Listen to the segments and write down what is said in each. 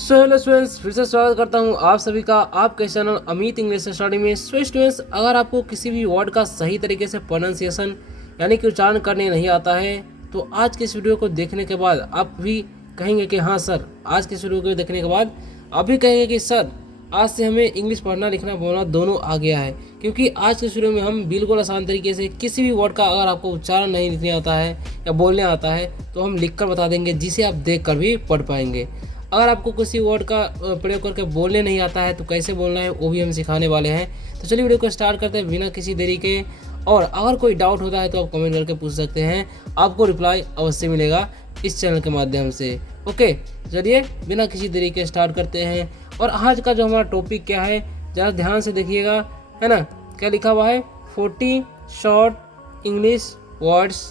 Hello students, फिर से स्वागत करता हूं आप सभी का आपके चैनल अमित इंग्लिश स्टडी में। सो स्टूडेंट्स, अगर आपको किसी भी वर्ड का सही तरीके से प्रोनाउंसिएशन यानी कि उच्चारण करने नहीं आता है तो आज के इस वीडियो को देखने के बाद आप भी कहेंगे कि हाँ सर, आज के इस वीडियो को देखने के बाद आप भी कहेंगे कि सर आज से हमें इंग्लिश पढ़ना लिखना बोलना दोनों आ गया है। क्योंकि आज के इस वीडियो में हम बिल्कुल आसान तरीके से किसी भी वर्ड का अगर आपको उच्चारण नहीं लिखने आता है या बोलने आता है तो हम लिख कर बता देंगे, जिसे आप देख कर भी पढ़ पाएंगे। अगर आपको किसी वर्ड का प्रयोग करके बोलने नहीं आता है तो कैसे बोलना है वो भी हम सिखाने वाले हैं। तो चलिए वीडियो को स्टार्ट करते हैं बिना किसी देरी के। और अगर कोई डाउट होता है तो आप कमेंट करके पूछ सकते हैं, आपको रिप्लाई अवश्य मिलेगा इस चैनल के माध्यम से। ओके, चलिए बिना किसी देरी के स्टार्ट करते हैं। और आज का जो हमारा टॉपिक क्या है ज़रा ध्यान से देखिएगा, है ना। क्या लिखा हुआ है? 40 शॉर्ट इंग्लिश वर्ड्स,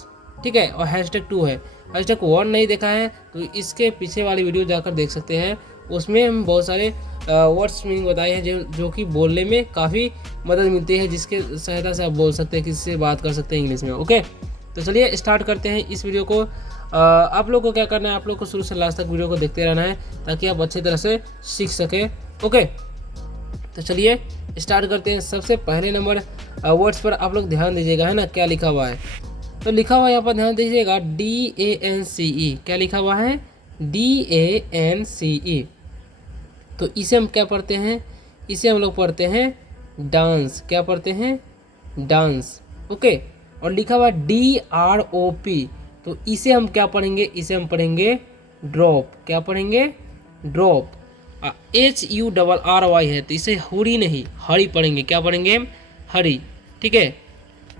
ठीक है। और #2 है। #1 नहीं देखा है तो इसके पीछे वाली वीडियो जाकर देख सकते हैं। उसमें हम बहुत सारे वर्ड्स मीनिंग बताए हैं जो कि बोलने में काफ़ी मदद मिलती है, जिसके सहायता से आप बोल सकते हैं, किसी से बात कर सकते हैं इंग्लिश में। ओके, तो चलिए स्टार्ट करते हैं इस वीडियो को। आप लोग को क्या करना है, आप लोग को शुरू से लास्ट तक वीडियो को देखते रहना है ताकि आप अच्छी तरह से सीख सकें। ओके, तो चलिए स्टार्ट करते हैं। सबसे पहले नंबर वर्ड्स पर आप लोग ध्यान दीजिएगा, है ना। क्या लिखा हुआ है? तो लिखा हुआ है यहाँ पर ध्यान दीजिएगा, DANCE। क्या लिखा हुआ है? DANCE। तो इसे हम क्या पढ़ते हैं? इसे हम लोग पढ़ते हैं डांस। क्या पढ़ते हैं? डांस। ओके, और लिखा हुआ DROP। तो इसे हम क्या पढ़ेंगे? इसे हम पढ़ेंगे ड्रॉप। क्या पढ़ेंगे? ड्रॉप। HURRY है तो इसे हुरी नहीं हरी पढ़ेंगे। क्या पढ़ेंगे? हरी, ठीक है।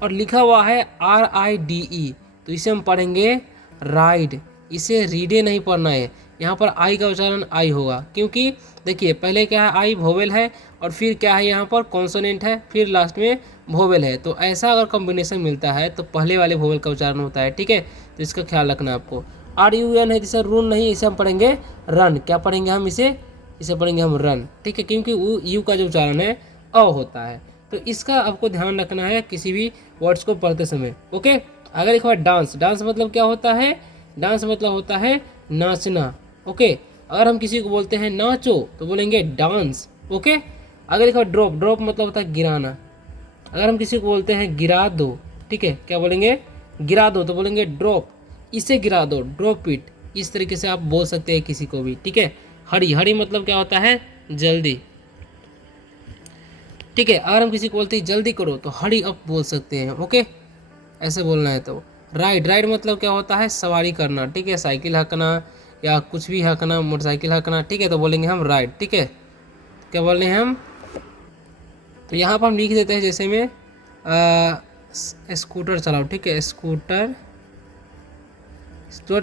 और लिखा हुआ है RIDE तो इसे हम पढ़ेंगे राइड। इसे रीडे नहीं पढ़ना है, यहाँ पर आई का उच्चारण आई होगा। क्योंकि देखिए पहले क्या है, आई वोवेल है और फिर क्या है यहाँ पर कॉन्सोनेंट है, फिर लास्ट में वोवेल है। तो ऐसा अगर कॉम्बिनेशन मिलता है तो पहले वाले वोवेल का उच्चारण होता है, ठीक है। तो इसका ख्याल रखना आपको। RUN है जिसे रून नहीं, इसे हम पढ़ेंगे रन। क्या पढ़ेंगे हम? इसे पढ़ेंगे हम रन, ठीक है। क्योंकि यू का जो उच्चारण है अ होता है। तो इसका आपको ध्यान रखना है किसी भी वर्ड्स को पढ़ते समय। ओके, अगर लिखा हुआ डांस, डांस मतलब क्या होता है? डांस मतलब होता है नाचना। ओके, अगर हम किसी को बोलते हैं नाचो तो बोलेंगे डांस। ओके, अगर लिखा हुआ ड्रॉप, ड्रॉप मतलब होता है गिराना। अगर हम किसी को बोलते हैं गिरा दो, ठीक है, क्या बोलेंगे? गिरा दो तो बोलेंगे ड्रॉप। इसे गिरा दो, ड्रॉप इट। इस तरीके से आप बोल सकते हैं किसी को भी, ठीक है। हरी, हरी मतलब क्या होता है? जल्दी, ठीक है। अगर हम किसी को बोलते हैं जल्दी करो तो हरी अप बोल सकते हैं। ओके, ऐसे बोलना है। तो राइड, राइड मतलब क्या होता है? सवारी करना, ठीक है। साइकिल हाँकना या कुछ भी हाँकना, मोटरसाइकिल हाँकना, ठीक है। तो बोलेंगे हम राइड, ठीक है। क्या बोल रहे हैं हम? तो यहाँ पर हम लिख देते हैं जैसे में स्कूटर चलाओ, ठीक है। स्कूटर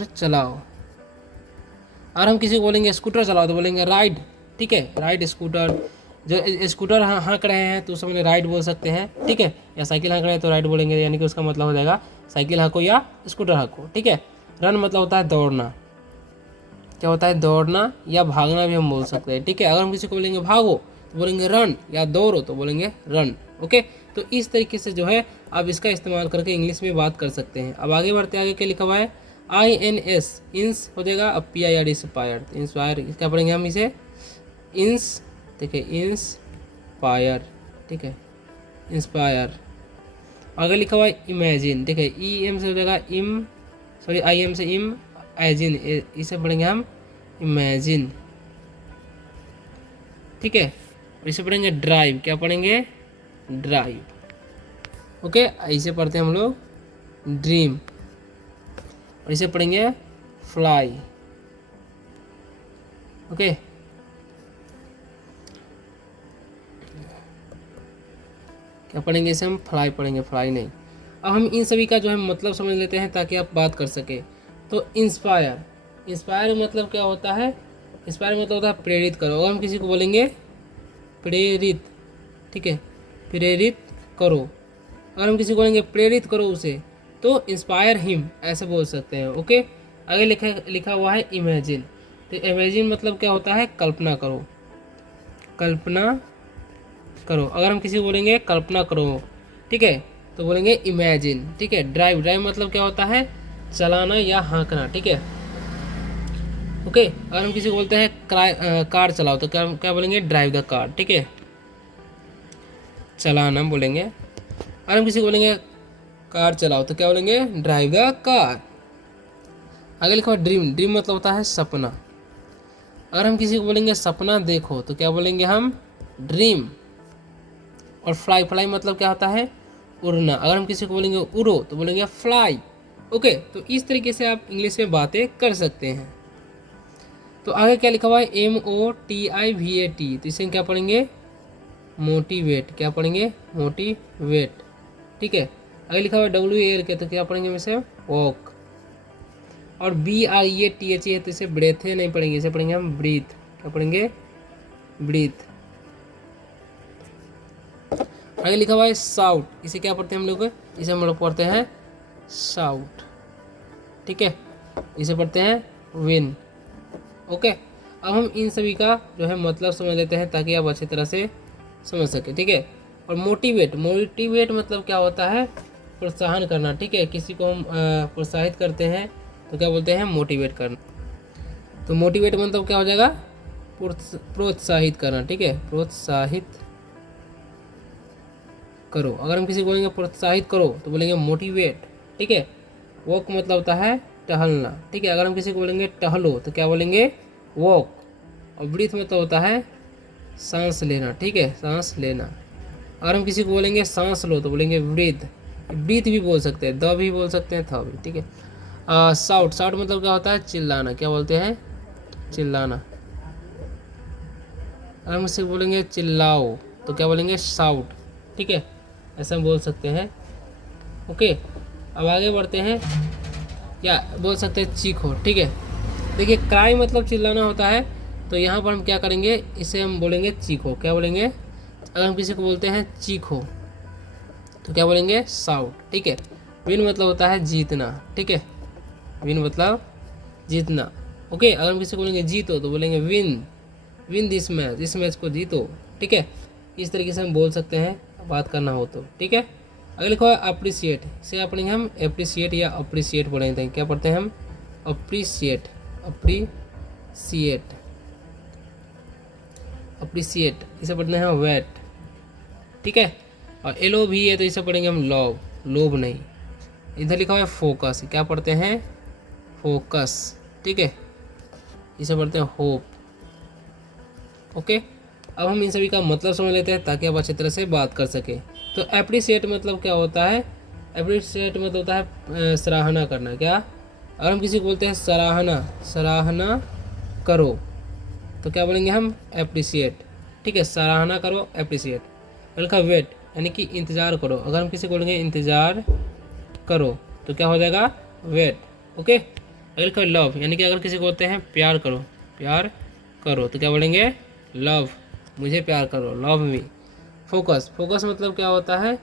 चलाओ। और हम किसी को बोलेंगे स्कूटर चलाओ तो बोलेंगे राइड, ठीक है। Ride scooter. जो स्कूटर हाँक रहे हैं तो उस समय राइड बोल सकते हैं, ठीक है। या साइकिल हाँक रहे हैं तो राइड बोलेंगे, यानी कि उसका मतलब हो जाएगा साइकिल हाँको या स्कूटर हाँको, ठीक है। रन मतलब होता है दौड़ना। क्या होता है? दौड़ना या भागना भी हम बोल सकते हैं, ठीक है। अगर हम किसी को बोलेंगे भागो तो बोलेंगे रन, या दौड़ो तो बोलेंगे रन। ओके, तो इस तरीके से जो है आप इसका इस्तेमाल करके इंग्लिश में बात कर सकते हैं। अब आगे बढ़ते, आगे क्या लिखा हुआ है? INS, इंस हो जाएगा। अब PIRD इंस्पायर, इंस्पायर क्या पढ़ेंगे हम? इसे इंस, देखिए इंस्पायर, ठीक है। इंस्पायर। आगे लिखा हुआ है इमेजिन, ठीक है। EM से हो जाएगा इम, सॉरी IM से इम, एजिन, इसे पढ़ेंगे हम इमेजिन, ठीक है। और इसे पढ़ेंगे ड्राइव। क्या पढ़ेंगे? ड्राइव। ओके, इसे पढ़ते हैं हम लोग ड्रीम। और इसे पढ़ेंगे फ्लाई। ओके, क्या पढ़ेंगे? इसे हम फ्लाई पढ़ेंगे, फ्लाई नहीं। अब हम इन सभी का जो है मतलब समझ लेते हैं ताकि आप बात कर सके। तो इंस्पायर, इंस्पायर मतलब क्या होता है? इंस्पायर मतलब होता है प्रेरित करो। अगर हम किसी को बोलेंगे प्रेरित, ठीक है, प्रेरित करो। अगर हम किसी को बोलेंगे प्रेरित करो उसे तो इंस्पायर हिम ऐसे बोल सकते हैं। ओके, आगे लिखा हुआ है इमेजिन। तो इमेजिन मतलब क्या होता है? कल्पना करो, कल्पना करो। अगर हम किसी को बोलेंगे कल्पना करो, ठीक है, तो बोलेंगे इमेजिन, ठीक है। ड्राइव, ड्राइव मतलब क्या होता है? चलाना या हाँकना, ठीक है। ओके, अगर हम किसी को बोलते हैं कार चलाओ तो क्या क्या बोलेंगे, ड्राइव द कार, ठीक है, चलाना बोलेंगे। अगर हम किसी को बोलेंगे कार चलाओ तो क्या बोलेंगे, ड्राइव द कार। आगे लिखा हुआ ड्रीम, ड्रीम मतलब होता है सपना। अगर हम किसी को बोलेंगे सपना देखो तो क्या बोलेंगे हम, ड्रीम। और फ्लाई, फ्लाई मतलब क्या होता है, उड़ना। अगर हम किसी को बोलेंगे उड़ो तो बोलेंगे फ्लाई। ओके, तो इस तरीके से आप इंग्लिश में बातें कर सकते हैं। तो आगे क्या लिखा हुआ है, MOTIVAT, तो इसे क्या पढ़ेंगे, मोटिवेट। क्या पढ़ेंगे, मोटिवेट, ठीक है। आगे लिखा हुआ है WAL के, तो क्या पढ़ेंगे इसे, वॉक। और BREATH है तो इसे ब्रेथे नहीं पढ़ेंगे, इसे पढ़ेंगे हम ब्रीथ। क्या पढ़ेंगे, ब्रीथ। आगे लिखा हुआ है साउट, इसे क्या पढ़ते हैं हम लोग, इसे हम लोग पढ़ते हैं साउट, ठीक है, इसे पढ़ते हैं विन। ओके, अब हम इन सभी का जो है मतलब समझ लेते हैं ताकि आप अच्छी तरह से समझ सके, ठीक है। और मोटिवेट, मोटिवेट मतलब क्या होता है, प्रोत्साहन करना, ठीक है। किसी को हम प्रोत्साहित करते हैं तो क्या बोलते हैं, मोटिवेट करना। तो मोटिवेट मतलब क्या हो जाएगा, प्रोत्साहित करना, ठीक है, प्रोत्साहित करो। अगर हम किसी को बोलेंगे प्रोत्साहित करो तो बोलेंगे मोटिवेट, ठीक है। वॉक मतलब होता है टहलना, ठीक है। अगर हम किसी को बोलेंगे टहलो तो क्या बोलेंगे, वॉक। और ब्रीथ मतलब होता है सांस लेना, ठीक है, सांस लेना। अगर हम किसी को बोलेंगे सांस लो तो बोलेंगे ब्रीथ, ब्रीथ भी बोल सकते हैं, द भी बोल सकते हैं, था भी, ठीक है। साउट, साउट मतलब क्या होता है, चिल्लाना। क्या बोलते हैं, चिल्लाना। अगर हम किसी को बोलेंगे चिल्लाओ तो क्या बोलेंगे, साउट, ठीक है, ऐसा हम बोल सकते हैं। ओके, अब आगे बढ़ते हैं, या बोल सकते हैं चीखो, ठीक है। देखिए क्राई मतलब चिल्लाना होता है, तो यहाँ पर हम क्या करेंगे, इसे हम बोलेंगे चीखो। क्या बोलेंगे, अगर हम किसी को बोलते हैं चीखो तो क्या बोलेंगे, साउट, ठीक है। विन मतलब होता है जीतना, ठीक है, विन मतलब जीतना। ओके, अगर हम किसी को बोलेंगे जीतो तो बोलेंगे विन, विन दिस मैच, इस मैच को जीतो, ठीक है। इस तरीके से हम बोल सकते हैं बात करना हो तो, ठीक है। अगर लिखा है अप्रिसिएट, इसे आप पढ़ेंगे हम एप्रिसिएट या अप्रिसिएट पढ़ेंगे। क्या पढ़ते हैं हम, अप्रिसिएट, अप्रिसिएट, अप्रिसिएट, इसे पढ़ते हैं वेट, ठीक है। और LOV है तो इसे पढ़ेंगे हम लव, लोभ नहीं। इधर लिखा हुआ है फोकस, क्या पढ़ते हैं, फोकस, ठीक है, इसे पढ़ते हैं होप। ओके, अब हम इन सभी का मतलब समझ लेते हैं ताकि आप अच्छी तरह से बात कर सकें। तो एप्रिसिएट मतलब क्या होता है, एप्रिसिएट मतलब होता है सराहना करना। क्या, अगर हम किसी को बोलते हैं सराहना, सराहना करो तो क्या बोलेंगे हम, एप्रिसिएट, ठीक है, सराहना करो, एप्रिसिएट। लिखा वेट यानी कि इंतज़ार करो। अगर हम किसी को बोलेंगे इंतज़ार करो तो क्या हो जाएगा, वेट। ओके, अगर लिखा लव यानी कि अगर किसी को बोलते हैं प्यार करो, प्यार करो तो क्या बोलेंगे, लव, मुझे प्यार करो, लव मी। फोकस, फोकस मतलब क्या होता है,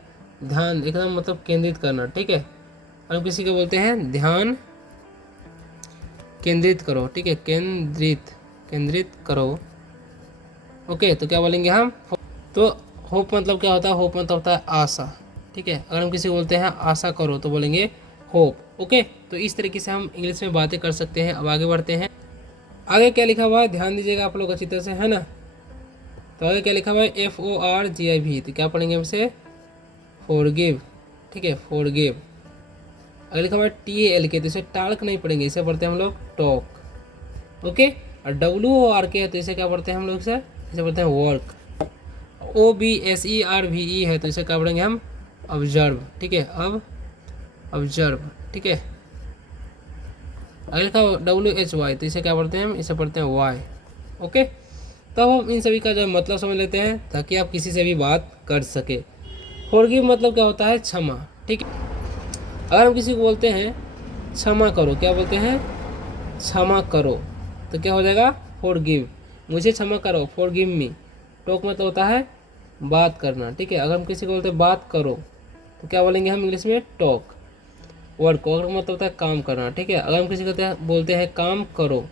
ध्यान एकदम मतलब केंद्रित करना, ठीक है। और हम किसी को बोलते हैं ध्यान केंद्रित करो, ठीक है, केंद्रित, केंद्रित करो। ओके, तो क्या बोलेंगे हम, तो होप मतलब क्या होता है, होप मतलब होता है आशा, ठीक है। अगर हम किसी को बोलते हैं आशा करो तो बोलेंगे होप। ओके, तो इस तरीके से हम इंग्लिश में बातें कर सकते हैं। अब आगे बढ़ते हैं, आगे क्या लिखा हुआ है ध्यान दीजिएगा आप लोग अच्छी तरह से, है ना। तो आगे क्या लिखा हुआ है, FORGIV, तो क्या पढ़ेंगे हमसे, फॉरगिव, ठीक है, फॉरगिव। अगर लिखा हुआ है TALK तो इसे टाल्क नहीं पढ़ेंगे, इसे पढ़ते हैं हम लोग टॉक। ओके, और WORK है तो इसे क्या पढ़ते हैं हम लोग, इसे पढ़ते हैं वर्क। OBSERVE है तो इसे क्या पढ़ेंगे हम, ऑब्जर्व, ठीक है, अब ऑब्जर्व, ठीक है। अगर लिखा WHY तो इसे क्या पढ़ते हैं हम, इसे पढ़ते हैं वाई। ओके, तो अब हम इन सभी का जो मतलब समझ लेते हैं ताकि आप किसी से भी बात कर सके। फॉरगिव मतलब क्या होता है, क्षमा, ठीक है। अगर हम किसी को बोलते हैं क्षमा करो, क्या बोलते हैं, क्षमा करो तो क्या हो जाएगा, फॉरगिव, मुझे क्षमा करो, फॉरगिव मी। टॉक मतलब होता है बात करना, ठीक है। अगर हम किसी को बोलते हैं बात करो तो क्या बोलेंगे हम इंग्लिश में, टॉक। वर्क, वर्क मतलब होता है काम करना, ठीक है। अगर हम किसी को बोलते हैं काम करो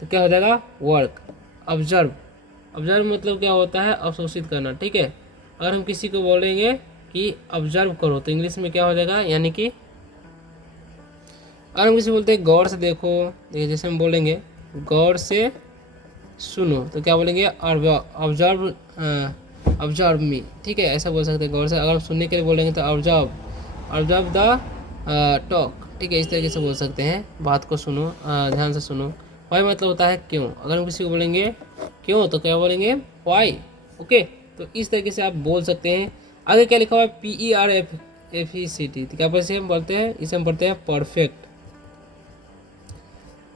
तो क्या हो जाएगा, वर्क। ऑब्जर्व, ऑब्जर्व मतलब क्या होता है, अवशोषित करना, ठीक है। अगर हम किसी को बोलेंगे कि ऑब्जर्व करो तो इंग्लिश में क्या हो जाएगा, यानी कि अगर हम किसी को बोलते हैं गौर से देखो, देखिए जैसे हम बोलेंगे गौर से सुनो। तो क्या बोलेंगे, ऑब्जर्व, ऑब्जर्व मी, ठीक है, ऐसा बोल सकते हैं गौर से। अगर सुनने के लिए बोलेंगे तो ऑब्जर्व, ऑब्जर्व द टॉक, ठीक है, इस तरीके से बोल सकते हैं, बात को सुनो, ध्यान से सुनो। वाई मतलब होता है क्यों। अगर हम किसी को बोलेंगे क्यों तो क्या बोलेंगे, वाई। ओके, तो इस तरीके से आप बोल सकते हैं। आगे क्या लिखा हुआ है, PERFECT, तो क्या पढ़ते हैं, बोलते हैं, इसे हम पढ़ते हैं परफेक्ट।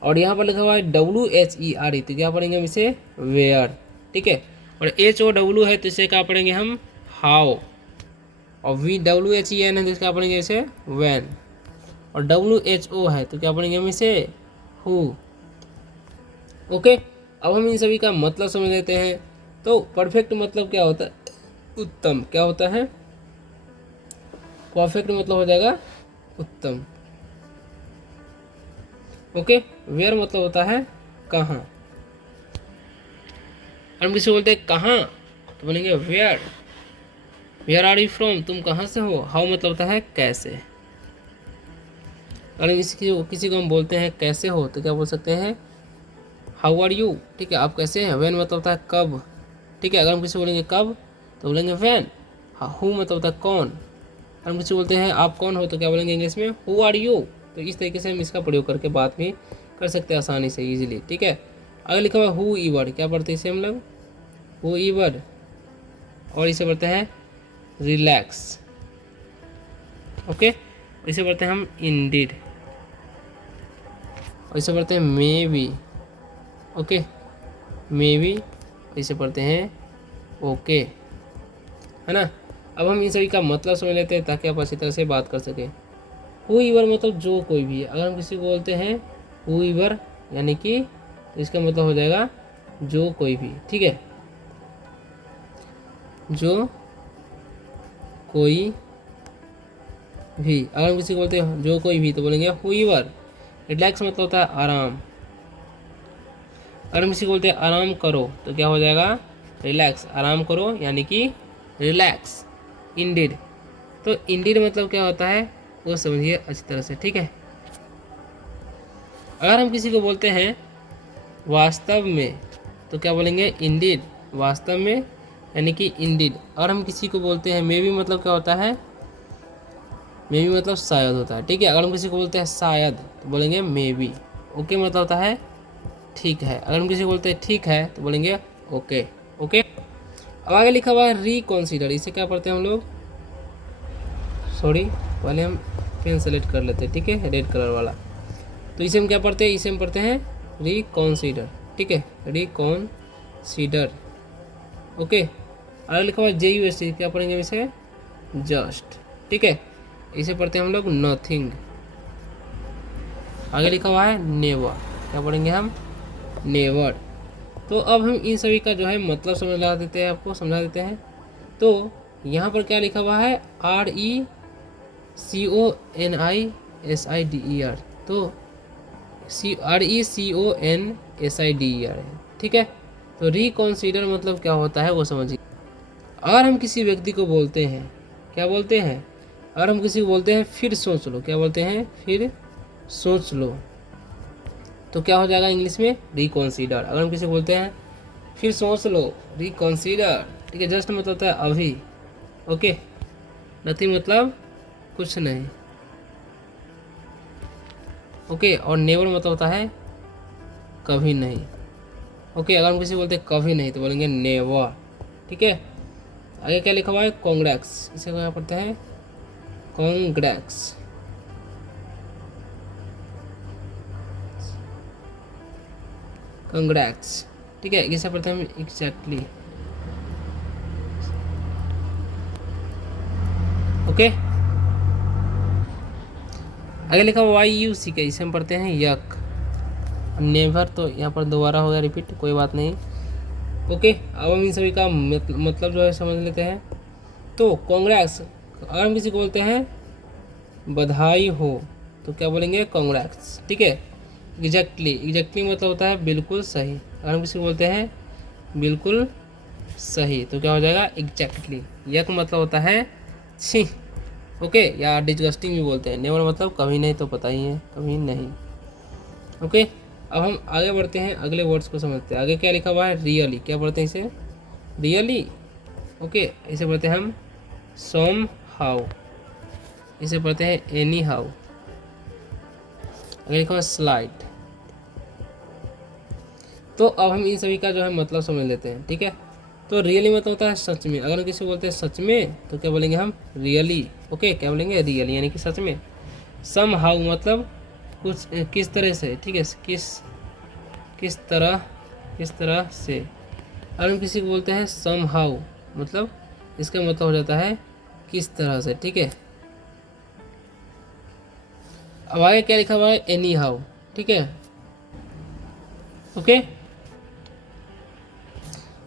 और यहाँ पर लिखा हुआ है WHERE, तो क्या पढ़ेंगे हम इसे, वेयर, ठीक है। और HOW है तो इसे क्या पढ़ेंगे हम, हाउ। और WHEN है तो क्या पढ़ेंगे इसे, व्हेन। और WHO है तो क्या पढ़ेंगे हम इसे, हु। ओके, अब हम इन सभी का मतलब समझ लेते हैं। तो परफेक्ट मतलब क्या होता है, उत्तम। क्या होता है, परफेक्ट मतलब हो जाएगा उत्तम। ओके, वेयर मतलब होता है कहाँ। हम किसी बोलते हैं कहाँ तो बोलेंगे where, where are you from, तुम कहाँ से हो। हाउ मतलब होता है कैसे। अगर किसी को हम बोलते हैं कैसे हो तो क्या बोल सकते हैं, हाउ आर यू, ठीक है, आप कैसे हैं। व्हेन मतलब होता है कब, ठीक है, अगर हम किसी बोलेंगे कब तो बोलेंगे व्हेन। हु मतलब होता है कौन। अगर हम किसी बोलते हैं आप कौन हो तो क्या बोलेंगे इंग्लिश में, हु आर यू। तो इस तरीके से हम इसका प्रयोग करके बात भी कर सकते हैं आसानी से, इजीली, ठीक है। आगे लिखा हुआ है हु ईवर, क्या पढ़ते हैं इसे हम लोग, हु ईवर। और इसे पढ़ते हैं रिलैक्स। ओके, इसे पढ़ते हैं हम इंडीड। और इसे पढ़ते हैं may be. Okay, may be, इसे पढ़ते हैं ओके, है ना। अब हम इन सभी का मतलब समझ लेते हैं ताकि आप अच्छी तरह से बात कर सकें। हु ईवर मतलब जो कोई भी है। अगर हम किसी को बोलते हैं हु ईवर यानी कि, तो इसका मतलब हो जाएगा जो कोई भी, ठीक है, जो कोई भी। अगर हम किसी को बोलते हैं जो कोई भी तो बोलेंगे हु ईवर। रिलैक्स मतलब होता है आराम। अगर हम किसी को बोलते हैं आराम करो तो क्या हो जाएगा, रिलैक्स, आराम करो यानी कि रिलैक्स। इंडीड, तो इंडीड मतलब क्या होता है वो समझिए अच्छी तरह से, ठीक है। अगर हम किसी को बोलते हैं वास्तव में तो क्या बोलेंगे, इंडीड, वास्तव में यानी कि इंडीड। और हम किसी को बोलते हैं मे बी मतलब क्या होता है, मे बी मतलब शायद होता है, ठीक है। अगर हम किसी को बोलते हैं शायद तो बोलेंगे मे बी। ओके मतलब होता है ठीक है। अगर हम किसी को बोलते हैं ठीक है तो बोलेंगे ओके। ओके, अब आगे लिखा हुआ है रिकॉन्सीडर, इसे क्या पढ़ते हैं हम लोग, सॉरी पहले हम पेन सेलेक्ट कर लेते हैं, ठीक है, रेड कलर वाला। तो इसे हम क्या पढ़ते हैं, इसे हम पढ़ते हैं रिकॉन्सीडर, ठीक है, रिकॉन्सीडर। ओके, आगे लिखा हुआ है JUST, क्या पढ़ेंगे इसे, जस्ट, ठीक है, इसे पढ़ते हैं हम लोग नथिंग। आगे लिखा हुआ है नेवर, क्या पढ़ेंगे हम, नेवर। तो अब हम इन सभी का जो है मतलब समझा देते हैं, आपको समझा देते हैं। तो यहाँ पर क्या लिखा हुआ है, RECONISIDER, तो RECONSIDER है, ठीक है। तो रिकॉन्सीडर मतलब क्या होता है वो समझिए। अगर हम किसी व्यक्ति को बोलते हैं, क्या बोलते हैं, अगर हम किसी को बोलते हैं फिर सोच लो, क्या बोलते हैं, फिर सोच लो, तो क्या हो जाएगा इंग्लिश में, रिकॉन्सीडर। अगर हम किसी को बोलते हैं फिर सोच लो, रिकॉन्सीडर, ठीक है। जस्ट मतलब होता है अभी, ओके, नथिंग मतलब कुछ नहीं, ओके। और नेवर मतलब होता है कभी नहीं, ओके। अगर हम किसी को बोलते हैं कभी नहीं तो बोलेंगे नेवर, ठीक है। आगे क्या लिखा हुआ है, कॉन्ग्रेट्स, इसे क्या पढ़ते हैं, कॉन्ग्रेट्स, कंग्रेट्स, ठीक है, इसे पढ़ते हैं एग्जैक्टली। ओके, आगे लिखा YUCK, इसे हम पढ़ते हैं यक। नेवर तो यहाँ पर दोबारा हो गया रिपीट, कोई बात नहीं। ओके, अब हम इन सभी का मतलब जो है समझ लेते हैं। तो कांग्रेस, अगर हम किसी को बोलते हैं बधाई हो तो क्या बोलेंगे, कांग्रेस, ठीक है। एग्जैक्टली, एग्जैक्टली मतलब होता है बिल्कुल सही। अगर हम किसी को बोलते हैं बिल्कुल सही तो क्या हो जाएगा, एग्जैक्टली। यक मतलब होता है छी, ओके, या डिस्गस्टिंग भी बोलते हैं। नेवर मतलब कभी नहीं, तो पता ही है कभी नहीं। ओके, अब हम आगे बढ़ते हैं, अगले वर्ड्स को समझते हैं। आगे क्या लिखा हुआ है, रियली। क्या पढ़ते हैं इसे, रियली। ओके, इसे पढ़ते हैं हम सम हाउ, इसे पढ़ते हैं एनी हाउ। आगे लिखा हुआ स्लाइड। तो अब हम इन सभी का जो है मतलब समझ लेते हैं, ठीक है। तो रियली मतलब होता है सच में। अगर हम किसी को बोलते हैं सच में तो क्या बोलेंगे हम, रियली। ओके, क्या बोलेंगे, रियली, यानी कि सच में। सम हाउ मतलब कुछ किस तरह से, ठीक है, किस तरह से। अगर हम किसी को बोलते हैं सम हाउ मतलब इसका मतलब हो जाता है किस तरह से, ठीक है। अब आगे क्या लिखा हुआ है, एनी हाउ, ठीक है। ओके,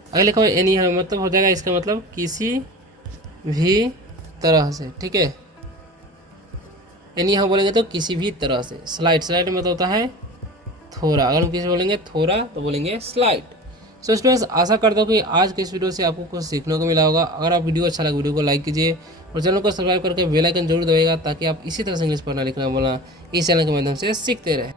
आगे लिखा हुआ है एनी हाउ मतलब हो जाएगा इसका मतलब किसी भी तरह से, ठीक है। एनी हाउ बोलेंगे तो किसी भी तरह से। स्लाइड मतलब होता है थोड़ा। अगर हम किसी बोलेंगे थोड़ा तो बोलेंगे स्लाइड। सो स्टूडेंट्स, आशा करता हूँ कि आज के इस वीडियो से आपको कुछ सीखने को मिला होगा। अगर आप वीडियो अच्छा लगा, वीडियो को लाइक कीजिए और चैनल को सब्सक्राइब करके बेल आइकन जरूर दबाइएगा, ताकि आप इसी तरह से इंग्लिश पढ़ना लिखना बोलना इस चैनल के माध्यम से सीखते रहें।